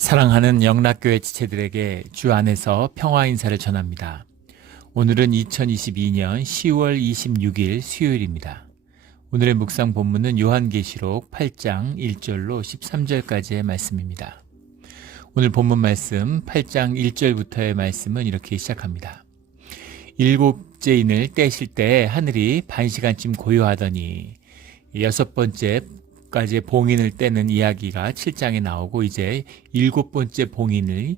사랑하는 영락교회 지체들에게 주 안에서 평화 인사를 전합니다. 오늘은 2022년 10월 26일 수요일입니다. 오늘의 묵상 본문은 요한계시록 8장 1절로 13절까지의 말씀입니다. 오늘 본문 말씀 8장 1절부터의 말씀은 이렇게 시작합니다. 일곱째 인을 떼실 때 하늘이 반시간쯤 고요하더니 여섯 번째까지 봉인을 떼는 이야기가 7장에 나오고 이제 일곱 번째 봉인을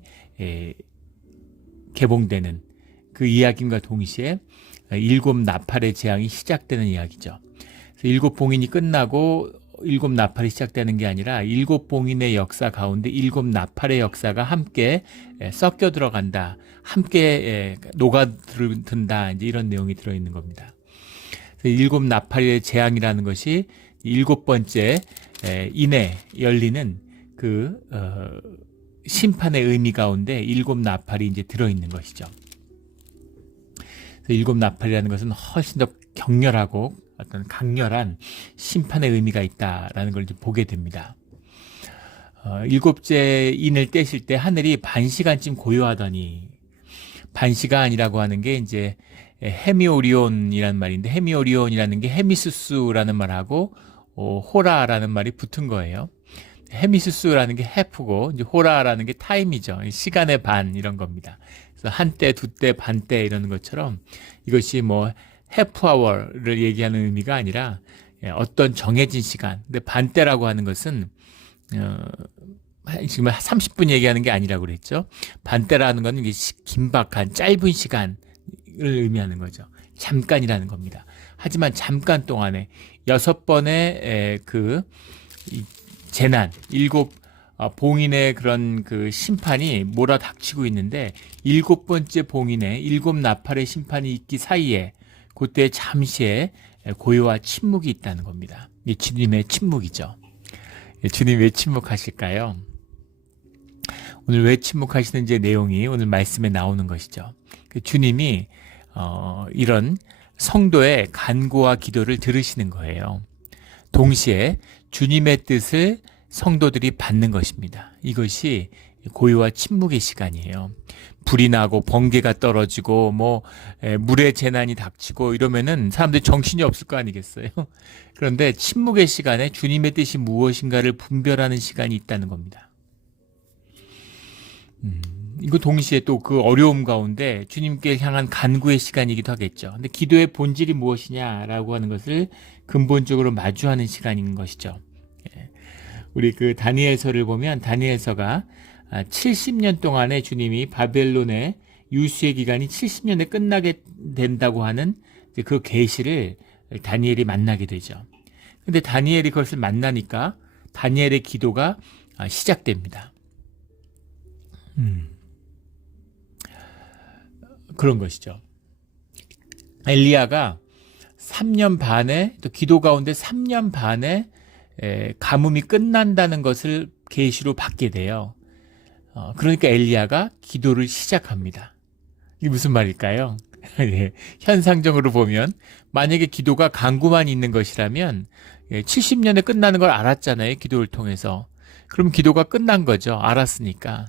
개봉되는 그 이야기과 동시에 일곱 나팔의 재앙이 시작되는 이야기죠. 그래서 일곱 봉인이 끝나고 일곱 나팔이 시작되는 게 아니라 일곱 봉인의 역사 가운데 일곱 나팔의 역사가 함께 섞여 들어간다, 함께 녹아든다, 이제 이런 내용이 들어있는 겁니다. 그래서 일곱 나팔의 재앙이라는 것이 일곱 번째 인에 열리는 그 심판의 의미 가운데 일곱 나팔이 이제 들어있는 것이죠. 그래서 일곱 나팔이라는 것은 훨씬 더 격렬하고 어떤 강렬한 심판의 의미가 있다라는 걸 이제 보게 됩니다. 일곱째 인을 떼실 때 하늘이 반시간쯤 고요하더니, 반시간이라고 하는 게 이제 헤미오리온이라는 말인데, 헤미오리온이라는 게 헤미수스라는 말하고 호라라는 말이 붙은 거예요. 헤미수스라는 게 해프고 이제 호라라는 게 타임이죠. 시간의 반, 이런 겁니다. 그래서 한때, 두때, 반때 이러는 것처럼 이것이 뭐 해프아워를 얘기하는 의미가 아니라 어떤 정해진 시간. 근데 반때라고 하는 것은 지금 30분 얘기하는 게 아니라고 그랬죠. 반때라는 것은 긴박한 짧은 시간을 의미하는 거죠. 잠깐이라는 겁니다. 하지만 잠깐 동안에 여섯 번의 그 재난, 일곱 봉인의 그런 그 심판이 몰아닥치고 있는데, 일곱 번째 봉인의 일곱 나팔의 심판이 있기 사이에 그때 잠시의 고요와 침묵이 있다는 겁니다. 이 주님의 침묵이죠. 주님 왜 침묵하실까요? 오늘 왜 침묵하시는지의 내용이 오늘 말씀에 나오는 것이죠. 주님이 이런 성도의 간구와 기도를 들으시는 거예요. 동시에 주님의 뜻을 성도들이 받는 것입니다. 이것이 고요와 침묵의 시간이에요. 불이 나고 번개가 떨어지고 물의 재난이 닥치고 이러면은 사람들이 정신이 없을 거 아니겠어요? 그런데 침묵의 시간에 주님의 뜻이 무엇인가를 분별하는 시간이 있다는 겁니다. 이거 동시에 또 그 어려움 가운데 주님께 향한 간구의 시간이기도 하겠죠. 근데 기도의 본질이 무엇이냐라고 하는 것을 근본적으로 마주하는 시간인 것이죠. 우리 그 다니엘서를 보면 다니엘서가 70년 동안에 주님이 바벨론의 유수의 기간이 70년에 끝나게 된다고 하는 그 계시를 다니엘이 만나게 되죠. 근데 다니엘이 그것을 만나니까 다니엘의 기도가 시작됩니다. 그런 것이죠. 엘리야가 3년 반에, 또 기도 가운데 3년 반에 가뭄이 끝난다는 것을 계시로 받게 돼요. 그러니까 엘리야가 기도를 시작합니다. 이게 무슨 말일까요? 현상적으로 보면 만약에 기도가 간구만 있는 것이라면 70년에 끝나는 걸 알았잖아요. 기도를 통해서. 그럼 기도가 끝난 거죠. 알았으니까.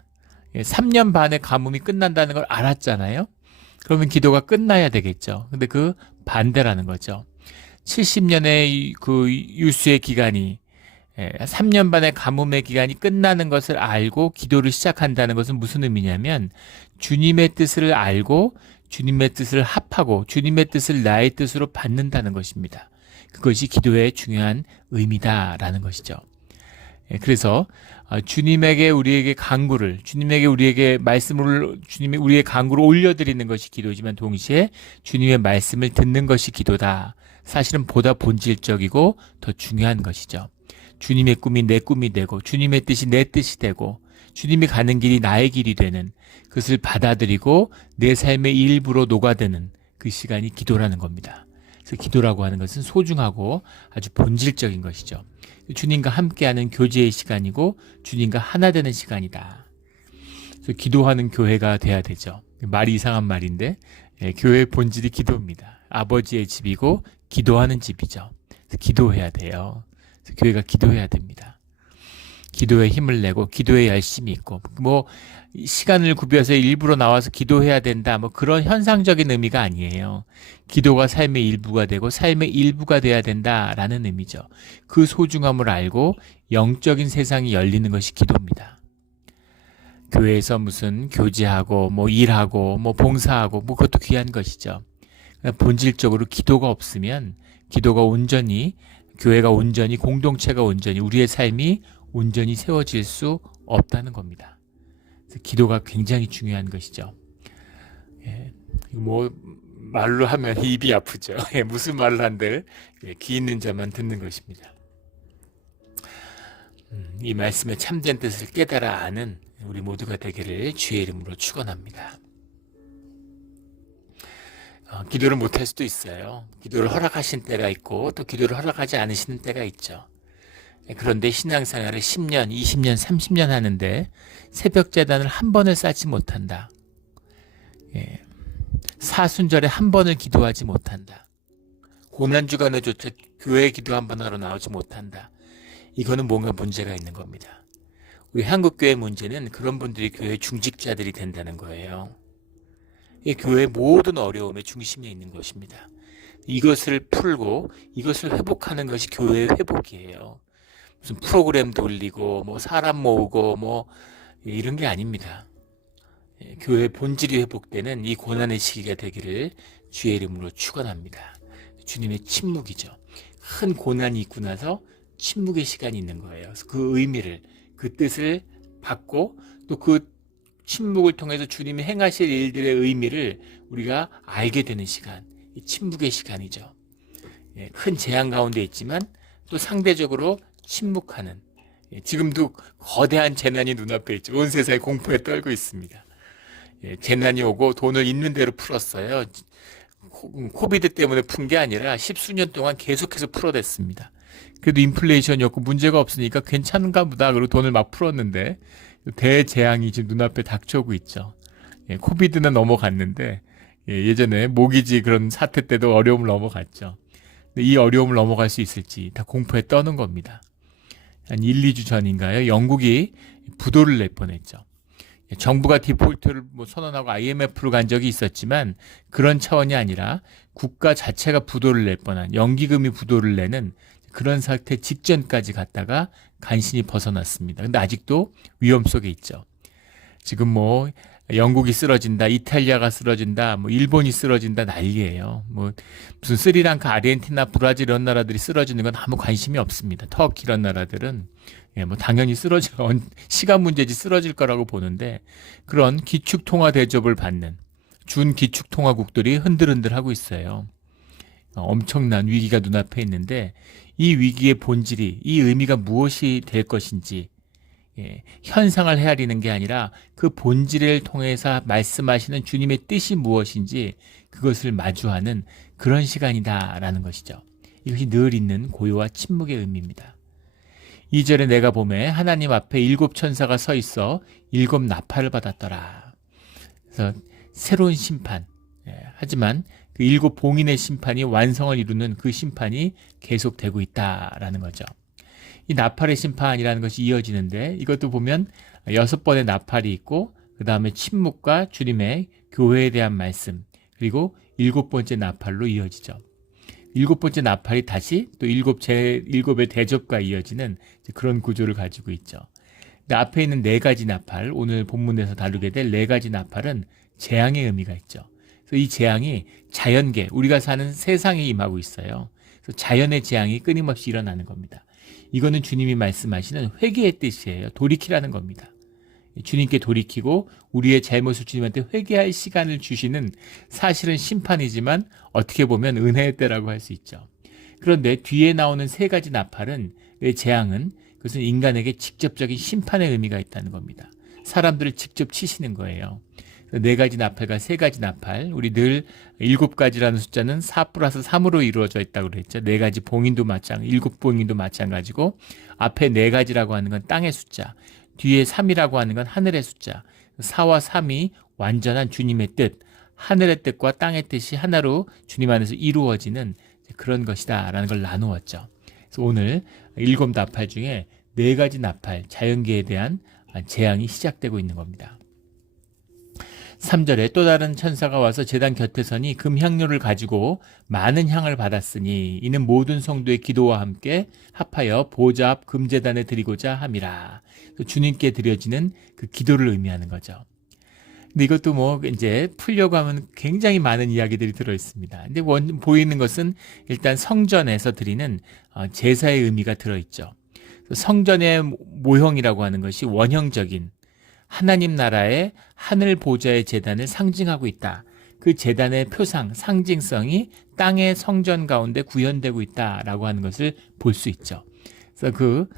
3년 반에 가뭄이 끝난다는 걸 알았잖아요. 그러면 기도가 끝나야 되겠죠. 근데 그 반대라는 거죠. 70년의 그 유수의 기간이 3년 반의 가뭄의 기간이 끝나는 것을 알고 기도를 시작한다는 것은 무슨 의미냐면, 주님의 뜻을 알고 주님의 뜻을 합하고 주님의 뜻을 나의 뜻으로 받는다는 것입니다. 그것이 기도의 중요한 의미다라는 것이죠. 그래서 주님에게 우리에게 간구를, 주님에게 우리에게 말씀을, 주님이 우리의 간구를 올려드리는 것이 기도지만 동시에 주님의 말씀을 듣는 것이 기도다. 사실은 보다 본질적이고 더 중요한 것이죠. 주님의 꿈이 내 꿈이 되고 주님의 뜻이 내 뜻이 되고 주님이 가는 길이 나의 길이 되는, 그것을 받아들이고 내 삶의 일부로 녹아드는 그 시간이 기도라는 겁니다. 그래서 기도라고 하는 것은 소중하고 아주 본질적인 것이죠. 주님과 함께하는 교제의 시간이고 주님과 하나 되는 시간이다. 그래서 기도하는 교회가 돼야 되죠. 말이 이상한 말인데 교회의 본질이 기도입니다. 아버지의 집이고 기도하는 집이죠. 그래서 기도해야 돼요. 그래서 교회가 기도해야 됩니다. 기도에 힘을 내고 기도에 열심히 있고 뭐 시간을 구비해서 일부러 나와서 기도해야 된다 뭐 그런 현상적인 의미가 아니에요. 기도가 삶의 일부가 되고 삶의 일부가 돼야 된다라는 의미죠. 그 소중함을 알고 영적인 세상이 열리는 것이 기도입니다. 교회에서 무슨 교제하고 뭐 일하고 뭐 봉사하고 뭐 그것도 귀한 것이죠. 본질적으로 기도가 없으면 기도가 온전히 교회가 온전히 공동체가 온전히 우리의 삶이 온전히 세워질 수 없다는 겁니다. 그래서 기도가 굉장히 중요한 것이죠. 뭐 말로 하면 입이 아프죠. 무슨 말을 한들 귀 있는 자만 듣는 것입니다. 이 말씀의 참된 뜻을 깨달아 아는 우리 모두가 되기를 주의 이름으로 축원합니다. 기도를 못할 수도 있어요. 기도를 허락하신 때가 있고 또 기도를 허락하지 않으시는 때가 있죠. 그런데 신앙생활을 10년, 20년, 30년 하는데 새벽 제단을 한 번을 쌓지 못한다. 사순절에 한 번을 기도하지 못한다. 고난주간에조차 교회 기도 한 번 하러 나오지 못한다. 이거는 뭔가 문제가 있는 겁니다. 우리 한국교회 문제는 그런 분들이 교회 중직자들이 된다는 거예요. 이게 교회의 모든 어려움의 중심에 있는 것입니다. 이것을 풀고 이것을 회복하는 것이 교회의 회복이에요. 무슨 프로그램 돌리고 뭐 사람 모으고 뭐 이런 게 아닙니다. 교회의 본질이 회복되는 이 고난의 시기가 되기를 주의 이름으로 축원합니다. 주님의 침묵이죠. 큰 고난이 있고 나서 침묵의 시간이 있는 거예요. 그래서 그 의미를 그 뜻을 받고 또 그 침묵을 통해서 주님이 행하실 일들의 의미를 우리가 알게 되는 시간, 이 침묵의 시간이죠. 큰 재앙 가운데 있지만 또 상대적으로 침묵하는, 지금도 거대한 재난이 눈앞에 있죠. 온 세상이 공포에 떨고 있습니다. 재난이 오고 돈을 있는 대로 풀었어요. 코비드 때문에 푼 게 아니라 10수년 동안 계속해서 풀어댔습니다. 그래도 인플레이션이었고 문제가 없으니까 괜찮은가 보다 그리고 돈을 막 풀었는데 대재앙이 지금 눈앞에 닥쳐오고 있죠. 코비드는 넘어갔는데 예전에 모기지 그런 사태 때도 어려움을 넘어갔죠. 근데 이 어려움을 넘어갈 수 있을지 다 공포에 떠는 겁니다. 한 1, 2주 전인가요? 영국이 부도를 낼 뻔했죠. 정부가 디폴트를 선언하고 IMF로 간 적이 있었지만 그런 차원이 아니라 국가 자체가 부도를 낼 뻔한 연기금이 부도를 내는 그런 사태 직전까지 갔다가 간신히 벗어났습니다. 근데 아직도 위험 속에 있죠. 지금 뭐 영국이 쓰러진다, 이탈리아가 쓰러진다, 뭐 일본이 쓰러진다 난리예요. 뭐 무슨 스리랑카, 아르헨티나, 브라질 이런 나라들이 쓰러지는 건 아무 관심이 없습니다. 터키 이런 나라들은 뭐 당연히 시간 문제지 쓰러질 거라고 보는데 그런 기축통화 대접을 받는 준 기축통화국들이 흔들흔들하고 있어요. 엄청난 위기가 눈앞에 있는데 이 위기의 본질이 이 의미가 무엇이 될 것인지 현상을 헤아리는 게 아니라 그 본질을 통해서 말씀하시는 주님의 뜻이 무엇인지 그것을 마주하는 그런 시간이다라는 것이죠. 이것이 늘 있는 고요와 침묵의 의미입니다. 2절에 내가 보매 하나님 앞에 7 천사가 서 있어 7 나팔을 받았더라. 그래서 새로운 심판. 하지만 그 7 봉인의 심판이 완성을 이루는 그 심판이 계속되고 있다라는 거죠. 이 나팔의 심판이라는 것이 이어지는데 이것도 보면 6번의 나팔이 있고 그 다음에 침묵과 주님의 교회에 대한 말씀 그리고 7번째 나팔로 이어지죠. 7번째 나팔이 다시 또 7의 대접과 이어지는 그런 구조를 가지고 있죠. 근데 앞에 있는 4가지 나팔, 오늘 본문에서 다루게 될 4가지 나팔은 재앙의 의미가 있죠. 그래서 이 재앙이 자연계, 우리가 사는 세상에 임하고 있어요. 그래서 자연의 재앙이 끊임없이 일어나는 겁니다. 이거는 주님이 말씀하시는 회개의 뜻이에요. 돌이키라는 겁니다. 주님께 돌이키고 우리의 잘못을 주님한테 회개할 시간을 주시는 사실은 심판이지만 어떻게 보면 은혜의 때라고 할 수 있죠. 그런데 뒤에 나오는 3가지 나팔은 재앙은 그것은 인간에게 직접적인 심판의 의미가 있다는 겁니다. 사람들을 직접 치시는 거예요. 4가지 나팔과 3가지 나팔, 우리 늘 7가지라는 숫자는 4 플러스 3으로 이루어져 있다고 그랬죠. 4가지 봉인도 7 봉인도 마찬가지고 앞에 4가지라고 하는 건 땅의 숫자, 뒤에 3이라고 하는 건 하늘의 숫자, 4와 3이 완전한 주님의 뜻, 하늘의 뜻과 땅의 뜻이 하나로 주님 안에서 이루어지는 그런 것이다 라는 걸 나누었죠. 그래서 오늘 7 나팔 중에 4가지 나팔, 자연계에 대한 재앙이 시작되고 있는 겁니다. 3절에 또 다른 천사가 와서 제단 곁에 서니 금향료를 가지고 많은 향을 받았으니 이는 모든 성도의 기도와 함께 합하여 보좌 앞 금제단에 드리고자 함이라. 주님께 드려지는 그 기도를 의미하는 거죠. 근데 이것도 뭐 이제 풀려고 하면 굉장히 많은 이야기들이 들어 있습니다. 근데 보이는 것은 일단 성전에서 드리는 제사의 의미가 들어 있죠. 성전의 모형이라고 하는 것이 원형적인 하나님 나라의 하늘 보좌의 제단을 상징하고 있다. 그 제단의 표상, 상징성이 땅의 성전 가운데 구현되고 있다라고 하는 것을 볼 수 있죠. 그래서 그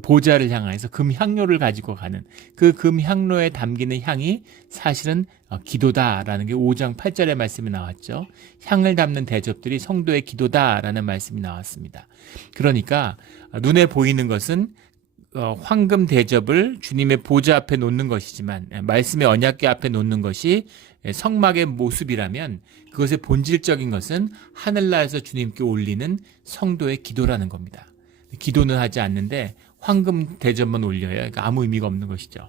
보좌를 향해서 금향료를 가지고 가는 그 금향료에 담기는 향이 사실은 기도다라는 게 5장 8절의 말씀이 나왔죠. 향을 담는 대접들이 성도의 기도다라는 말씀이 나왔습니다. 그러니까 눈에 보이는 것은 황금 대접을 주님의 보좌 앞에 놓는 것이지만 말씀의 언약궤 앞에 놓는 것이 성막의 모습이라면 그것의 본질적인 것은 하늘나라에서 주님께 올리는 성도의 기도라는 겁니다. 기도는 하지 않는데 황금 대접만 올려요. 그러니까 아무 의미가 없는 것이죠.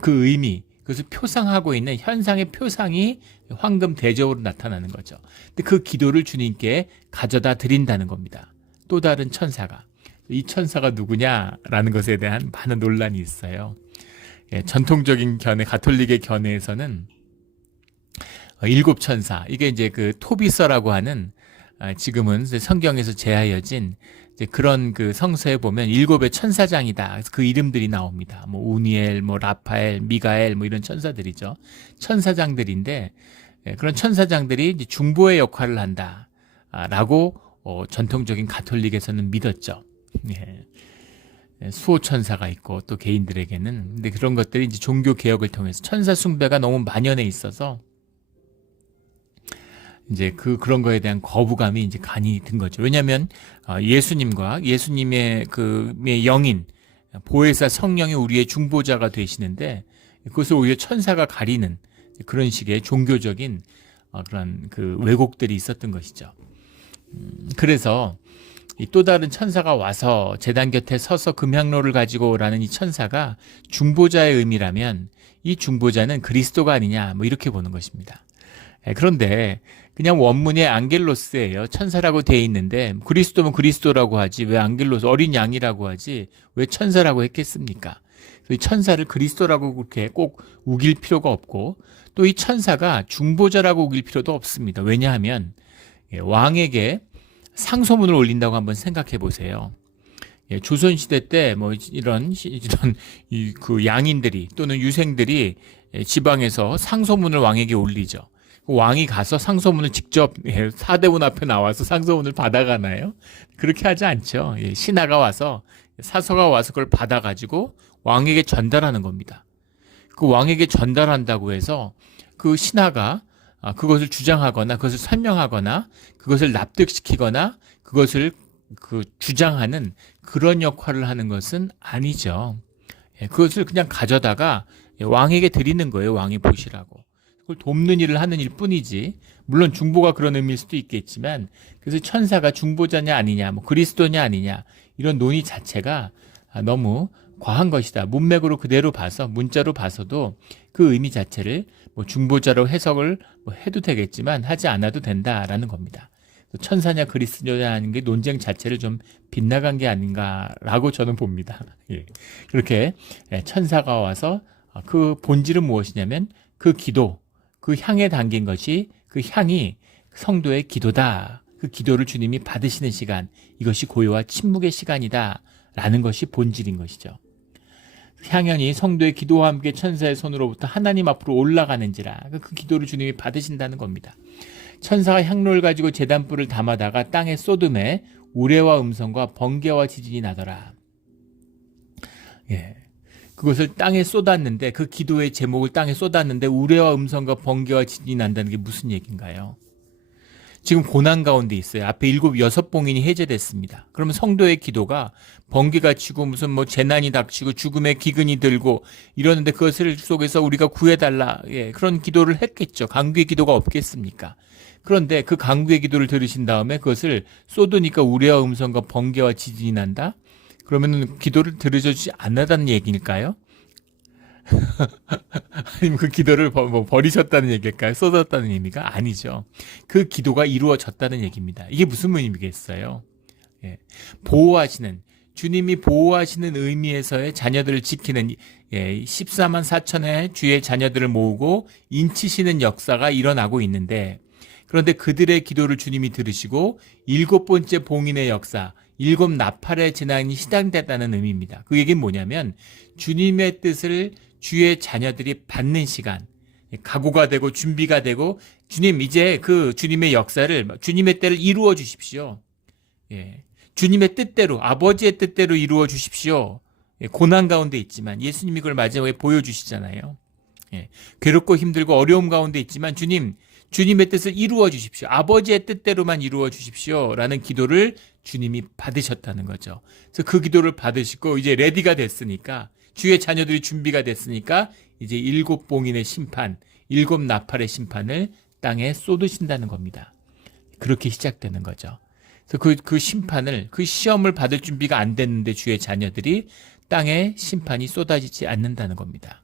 그 의미, 그것을 표상하고 있는 현상의 표상이 황금 대접으로 나타나는 거죠. 근데 그 기도를 주님께 가져다 드린다는 겁니다. 또 다른 천사가. 이 천사가 누구냐라는 것에 대한 많은 논란이 있어요. 전통적인 견해, 가톨릭의 견해에서는 7천사, 이게 이제 그 토비서라고 하는 지금은 성경에서 제하여진 그런 그 성서에 보면 7의 천사장이다. 그 이름들이 나옵니다. 뭐 우니엘, 뭐 라파엘, 미가엘, 뭐 이런 천사들이죠. 천사장들인데 그런 천사장들이 이제 중보의 역할을 한다라고 전통적인 가톨릭에서는 믿었죠. 수호 천사가 있고 또 개인들에게는 근데 그런 것들이 이제 종교 개혁을 통해서 천사 숭배가 너무 만연해 있어서 이제 그런 거에 대한 거부감이 이제 간이 든 거죠. 왜냐하면 예수님과 예수님의 영인 보혜사 성령이 우리의 중보자가 되시는데 그것을 오히려 천사가 가리는 그런 식의 종교적인 그런 그 왜곡들이 있었던 것이죠. 그래서 이 또 다른 천사가 와서 제단 곁에 서서 금향로를 가지고 오라는 이 천사가 중보자의 의미라면 이 중보자는 그리스도가 아니냐 뭐 이렇게 보는 것입니다. 그런데 그냥 원문에 안겔로스예요. 천사라고 되어 있는데 그리스도면 그리스도라고 하지 왜 안겔로스 어린 양이라고 하지 왜 천사라고 했겠습니까? 이 천사를 그리스도라고 그렇게 꼭 우길 필요가 없고 또 이 천사가 중보자라고 우길 필요도 없습니다. 왜냐하면 왕에게 상소문을 올린다고 한번 생각해 보세요. 조선시대 때 뭐 이런 그 양인들이 또는 유생들이 지방에서 상소문을 왕에게 올리죠. 왕이 가서 상소문을 직접 사대원 앞에 나와서 상소문을 받아가나요? 그렇게 하지 않죠. 신하가 와서 사서가 와서 그걸 받아가지고 왕에게 전달하는 겁니다. 그 왕에게 전달한다고 해서 그 신하가 그것을 주장하거나 그것을 설명하거나 그것을 납득시키거나 그것을 주장하는 그런 역할을 하는 것은 아니죠. 그것을 그냥 가져다가 왕에게 드리는 거예요. 왕이 보시라고. 그걸 돕는 일을 하는 일 뿐이지. 물론 중보가 그런 의미일 수도 있겠지만 그래서 천사가 중보자냐 아니냐 뭐 그리스도냐 아니냐 이런 논의 자체가 너무 과한 것이다. 문맥으로 그대로 봐서 문자로 봐서도 그 의미 자체를 뭐 중보자로 해석을 뭐 해도 되겠지만 하지 않아도 된다라는 겁니다. 천사냐 그리스도냐 하는 게 논쟁 자체를 좀 빗나간 게 아닌가라고 저는 봅니다. 그렇게 천사가 와서 그 본질은 무엇이냐면 그 기도, 그 향에 담긴 것이 그 향이 성도의 기도다. 그 기도를 주님이 받으시는 시간, 이것이 고요와 침묵의 시간이다라는 것이 본질인 것이죠. 향연이 성도의 기도와 함께 천사의 손으로부터 하나님 앞으로 올라가는지라 그 기도를 주님이 받으신다는 겁니다. 천사가 향로를 가지고 제단불을 담아다가 땅에 쏟음에 우레와 음성과 번개와 지진이 나더라. 그것을 땅에 쏟았는데 그 기도의 제목을 땅에 쏟았는데 우레와 음성과 번개와 지진이 난다는 게 무슨 얘기인가요? 지금 고난 가운데 있어요. 앞에 6봉인이 해제됐습니다. 그러면 성도의 기도가 번개가 치고 무슨 뭐 재난이 닥치고 죽음의 기근이 들고 이러는데 그것을 속에서 우리가 구해달라. 그런 기도를 했겠죠. 간구의 기도가 없겠습니까? 그런데 그 간구의 기도를 들으신 다음에 그것을 쏟으니까 우레와 음성과 번개와 지진이 난다? 그러면은 기도를 들어주지 않는다는 얘기일까요? 아니면 그 기도를 버리셨다는 얘기일까요? 쏟았다는 의미가 아니죠. 그 기도가 이루어졌다는 얘기입니다. 이게 무슨 의미겠어요? 예. 보호하시는, 주님이 보호하시는 의미에서의 자녀들을 지키는 14만 4천의 주의 자녀들을 모으고 인치시는 역사가 일어나고 있는데, 그런데 그들의 기도를 주님이 들으시고 7번째 봉인의 역사, 7나팔의 재난이 시작됐다는 의미입니다. 그 얘기는 뭐냐면 주님의 뜻을 주의 자녀들이 받는 시간, 각오가 되고 준비가 되고, 주님 이제 그 주님의 역사를, 주님의 때를 이루어 주십시오. 예. 주님의 뜻대로, 아버지의 뜻대로 이루어 주십시오. 예. 고난 가운데 있지만 예수님이 그걸 마지막에 보여주시잖아요. 예. 괴롭고 힘들고 어려움 가운데 있지만 주님의 뜻을 이루어 주십시오. 아버지의 뜻대로만 이루어 주십시오. 라는 기도를 주님이 받으셨다는 거죠. 그래서 그 기도를 받으시고 이제 레디가 됐으니까, 주의 자녀들이 준비가 됐으니까 이제 7봉인의 심판, 7나팔의 심판을 땅에 쏟으신다는 겁니다. 그렇게 시작되는 거죠. 그래서 그 심판을, 그 시험을 받을 준비가 안 됐는데 주의 자녀들이 땅에 심판이 쏟아지지 않는다는 겁니다.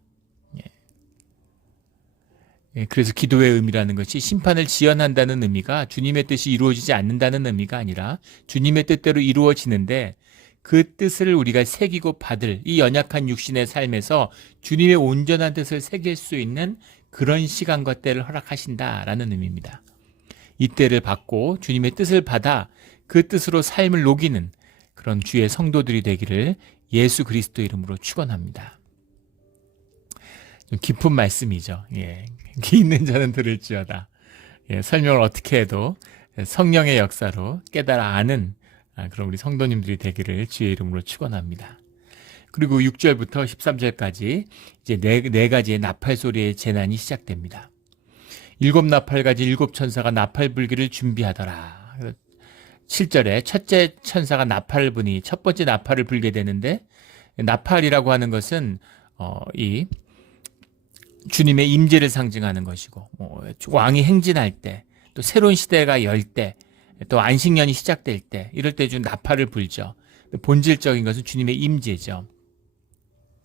그래서 기도의 의미라는 것이 심판을 지연한다는 의미가 주님의 뜻이 이루어지지 않는다는 의미가 아니라 주님의 뜻대로 이루어지는데, 그 뜻을 우리가 새기고 받을 이 연약한 육신의 삶에서 주님의 온전한 뜻을 새길 수 있는 그런 시간과 때를 허락하신다라는 의미입니다. 이 때를 받고 주님의 뜻을 받아 그 뜻으로 삶을 녹이는 그런 주의 성도들이 되기를 예수 그리스도 이름으로 축원합니다. 좀 깊은 말씀이죠. 귀 있는 자는 들을지어다. 설명을 어떻게 해도 성령의 역사로 깨달아 아는 그런 우리 성도님들이 되기를 주의 이름으로 축원합니다. 그리고 6절부터 13절까지 이제 네 가지의 나팔 소리의 재난이 시작됩니다. 7나팔 가진 7천사가 나팔 불기를 준비하더라. 7절에 첫째 천사가 나팔을 부니 첫 번째 나팔을 불게 되는데, 나팔이라고 하는 것은 이 주님의 임재를 상징하는 것이고, 왕이 행진할 때, 또 새로운 시대가 열 때, 또 안식년이 시작될 때, 이럴 때 준 나팔을 불죠. 본질적인 것은 주님의 임재죠.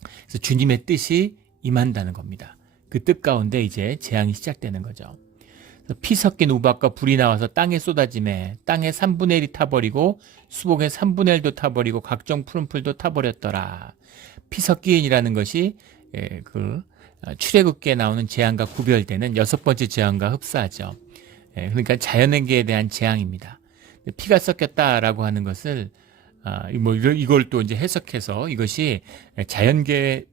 그래서 주님의 뜻이 임한다는 겁니다. 그 뜻 가운데 이제 재앙이 시작되는 거죠. 피 섞인 우박과 불이 나와서 땅에 쏟아짐에 땅의 3분의 1이 타버리고 수복의 3분의 1도 타버리고 각종 푸른 풀도 타버렸더라. 피 섞인이라는 것이 그 출애굽기에 나오는 재앙과 구별되는 6번째 재앙과 흡사하죠. 그러니까 자연계에 대한 재앙입니다. 피가 섞였다라고 하는 것을 이걸 또 이제 해석해서 이것이 자연계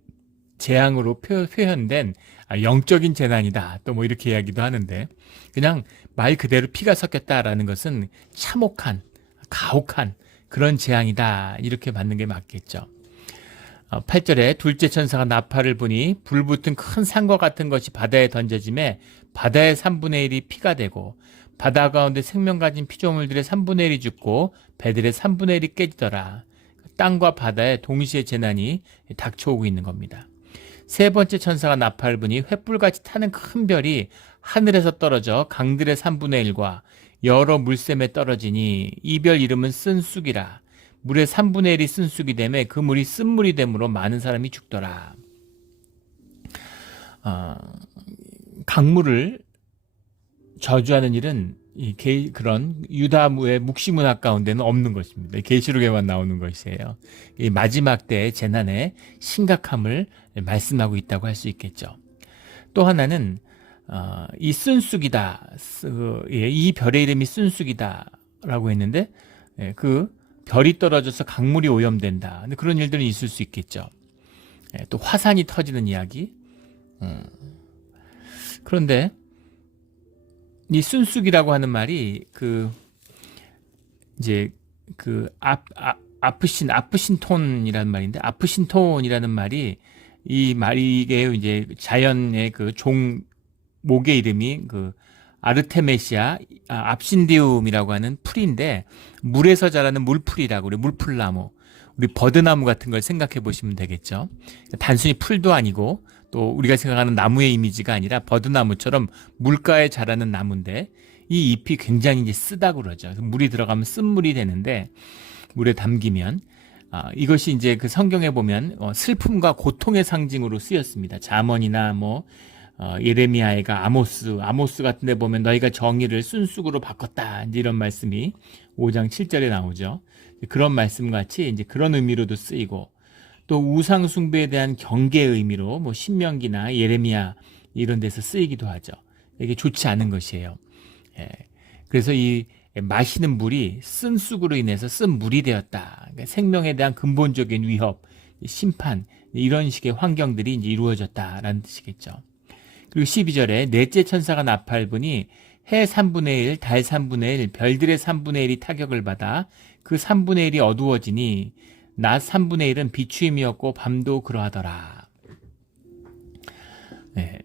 재앙으로 표현된 영적인 재난이다. 또 뭐 이렇게 이야기도 하는데, 그냥 말 그대로 피가 섞였다라는 것은 참혹한, 가혹한 그런 재앙이다. 이렇게 받는 게 맞겠죠. 8절에 둘째 천사가 나팔을 부니 불붙은 큰 산과 같은 것이 바다에 던져짐에 바다의 3분의 1이 피가 되고 바다 가운데 생명 가진 피조물들의 3분의 1이 죽고 배들의 3분의 1이 깨지더라. 땅과 바다에 동시에 재난이 닥쳐오고 있는 겁니다. 세 번째 천사가 나팔을 부니 횃불같이 타는 큰 별이 하늘에서 떨어져 강들의 3분의 1과 여러 물샘에 떨어지니 이 별 이름은 쓴쑥이라. 물의 3분의 1이 쓴쑥이 되매 그 물이 쓴물이 되므로 많은 사람이 죽더라. 강물을 저주하는 일은 그런 유다의 묵시문학 가운데는 없는 것입니다. 계시록에만 나오는 것이에요. 이 마지막 때의 재난의 심각함을 말씀하고 있다고 할 수 있겠죠. 또 하나는 이 쓴쑥이다. 이 별의 이름이 쓴쑥이다라고 했는데, 그 별이 떨어져서 강물이 오염된다. 근데 그런 일들은 있을 수 있겠죠. 또 화산이 터지는 이야기. 그런데 이 순쑥이라고 하는 말이 아프신톤이라는 말인데, 아프신톤이라는 말이 이게 이제 자연의 그 목의 이름이 아르테메시아 압신디움이라고 하는 풀인데, 물에서 자라는 물풀이라고 그래. 물풀나무, 우리 버드나무 같은 걸 생각해 보시면 되겠죠. 단순히 풀도 아니고 또 우리가 생각하는 나무의 이미지가 아니라 버드나무처럼 물가에 자라는 나무인데, 이 잎이 굉장히 이제 쓰다고 그러죠. 물이 들어가면 쓴물이 되는데, 물에 담기면 이것이 이제 그 성경에 보면 슬픔과 고통의 상징으로 쓰였습니다. 잠언이나 예레미야가 아모스 같은 데 보면 너희가 정의를 순쑥으로 바꿨다. 이제 이런 말씀이 5장 7절에 나오죠. 그런 말씀 같이 이제 그런 의미로도 쓰이고, 또 우상 숭배에 대한 경계의 의미로 신명기나 예레미야 이런 데서 쓰이기도 하죠. 이게 좋지 않은 것이에요. 그래서 이 마시는 물이 쓴 쑥으로 인해서 쓴 물이 되었다. 그러니까 생명에 대한 근본적인 위협, 심판, 이런 식의 환경들이 이제 이루어졌다라는 뜻이겠죠. 그리고 12절에 넷째 천사가 나팔부니 해 3분의 1, 달 3분의 1, 별들의 3분의 1이 타격을 받아 그 3분의 1이 어두워지니 낮 3분의 1은 비추임이었고 밤도 그러하더라.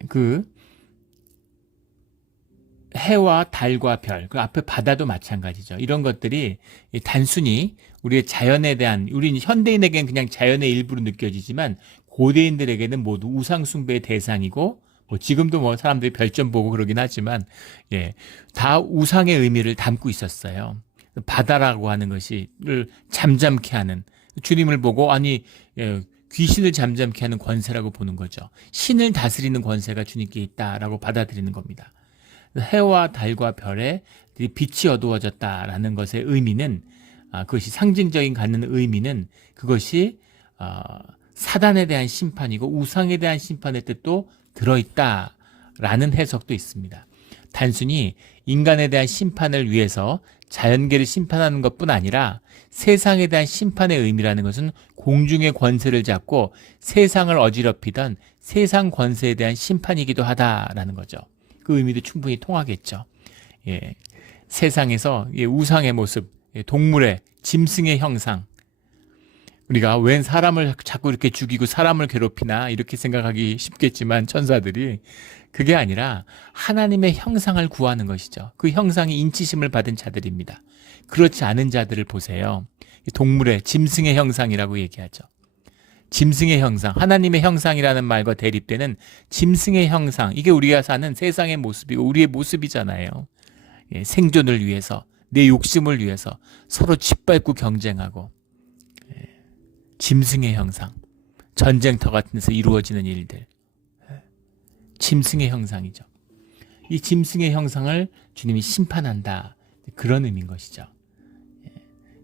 그 해와 달과 별, 그 앞에 바다도 마찬가지죠. 이런 것들이 단순히 우리의 자연에 대한, 우리 현대인에게는 그냥 자연의 일부로 느껴지지만 고대인들에게는 모두 우상 숭배의 대상이고, 지금도 사람들이 별점 보고 그러긴 하지만, 다 우상의 의미를 담고 있었어요. 바다라고 하는 것이를 잠잠케 하는, 주님을 보고 귀신을 잠잠케 하는 권세라고 보는 거죠. 신을 다스리는 권세가 주님께 있다라고 받아들이는 겁니다. 해와 달과 별에 빛이 어두워졌다라는 것의 의미는, 그것이 상징적인 갖는 의미는 그것이 사단에 대한 심판이고 우상에 대한 심판의 뜻도 들어있다라는 해석도 있습니다. 단순히 인간에 대한 심판을 위해서 자연계를 심판하는 것뿐 아니라 세상에 대한 심판의 의미라는 것은 공중의 권세를 잡고 세상을 어지럽히던 세상 권세에 대한 심판이기도 하다라는 거죠. 그 의미도 충분히 통하겠죠. 세상에서 우상의 모습, 동물의, 짐승의 형상, 우리가 웬 사람을 자꾸 이렇게 죽이고 사람을 괴롭히나 이렇게 생각하기 쉽겠지만 천사들이 그게 아니라 하나님의 형상을 구하는 것이죠. 그 형상이 인치심을 받은 자들입니다. 그렇지 않은 자들을 보세요. 동물의, 짐승의 형상이라고 얘기하죠. 짐승의 형상, 하나님의 형상이라는 말과 대립되는 짐승의 형상, 이게 우리가 사는 세상의 모습이고 우리의 모습이잖아요. 생존을 위해서, 내 욕심을 위해서 서로 짓밟고 경쟁하고, 짐승의 형상, 전쟁터 같은 데서 이루어지는 일들, 짐승의 형상이죠. 이 짐승의 형상을 주님이 심판한다, 그런 의미인 것이죠.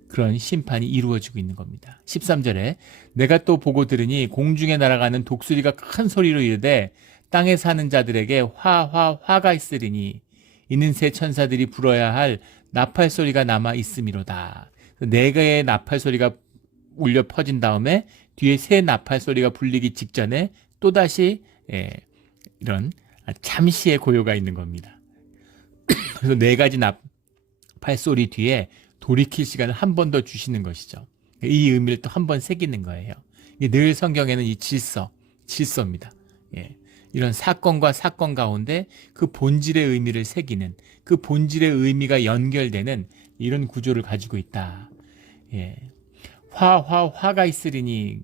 그런 심판이 이루어지고 있는 겁니다. 13절에 내가 또 보고 들으니 공중에 날아가는 독수리가 큰 소리로 이르되 땅에 사는 자들에게 화가 있으리니 이는 새 천사들이 불어야 할 나팔 소리가 남아 있음이로다. 네 개의 나팔 소리가 울려 퍼진 다음에 뒤에 새 나팔 소리가 불리기 직전에 또다시 이런 잠시의 고요가 있는 겁니다. 그래서 네 가지 나팔 소리 뒤에 돌이킬 시간을 한 번 더 주시는 것이죠. 이 의미를 또 한 번 새기는 거예요. 늘 성경에는 이 질서입니다. 이런 사건과 사건 가운데 그 본질의 의미를 새기는, 그 본질의 의미가 연결되는 이런 구조를 가지고 있다. 화가 있으리니,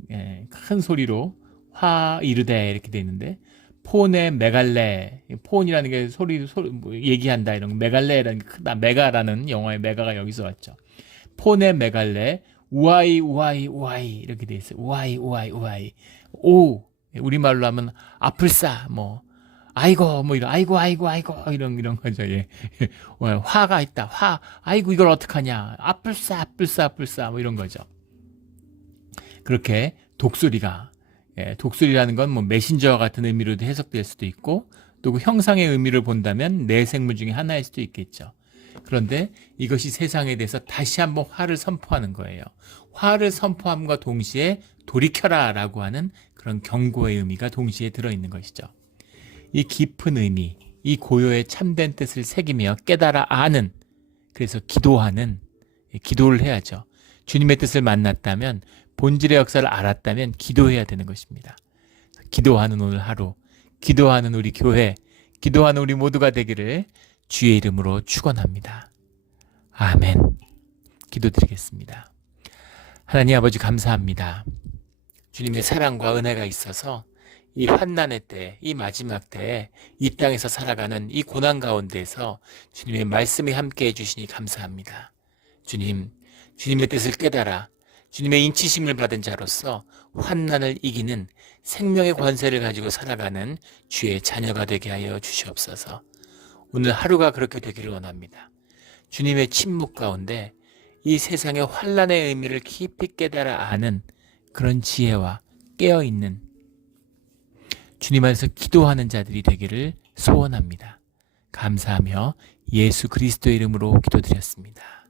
큰 소리로 화 이르되 이렇게 돼 있는데, 폰의 메갈레, 폰이라는 게 소리 얘기한다, 이런 메갈레라는 게 크다, 메가라는 영어의 메가가 여기서 왔죠. 폰의 메갈레, 우아이 이렇게 돼 있어요. 우아이 오, 우리말로 하면 아플싸, 아이고, 이런 거죠. 화가 있다, 아이고, 이걸 어떡하냐, 아플싸, 이런 거죠. 그렇게 독수리라는 건 메신저와 같은 의미로도 해석될 수도 있고, 또 그 형상의 의미를 본다면 내 생물 중에 하나일 수도 있겠죠. 그런데 이것이 세상에 대해서 다시 한번 화를 선포하는 거예요. 화를 선포함과 동시에 돌이켜라 라고 하는 그런 경고의 의미가 동시에 들어있는 것이죠. 이 깊은 의미, 이 고요의 참된 뜻을 새기며 깨달아 아는, 그래서 기도를 해야죠. 주님의 뜻을 만났다면, 본질의 역사를 알았다면 기도해야 되는 것입니다. 기도하는 오늘 하루, 기도하는 우리 교회, 기도하는 우리 모두가 되기를 주의 이름으로 축원합니다. 아멘. 기도드리겠습니다. 하나님 아버지 감사합니다. 주님의 사랑과 은혜가 있어서 이 환난의 때, 이 마지막 때에 이 땅에서 살아가는 이 고난 가운데에서 주님의 말씀이 함께 해주시니 감사합니다. 주님의 뜻을 깨달아 주님의 인치심을 받은 자로서 환난을 이기는 생명의 권세를 가지고 살아가는 주의 자녀가 되게 하여 주시옵소서. 오늘 하루가 그렇게 되기를 원합니다. 주님의 침묵 가운데 이 세상의 환난의 의미를 깊이 깨달아 아는 그런 지혜와 깨어있는 주님 안에서 기도하는 자들이 되기를 소원합니다. 감사하며 예수 그리스도의 이름으로 기도드렸습니다.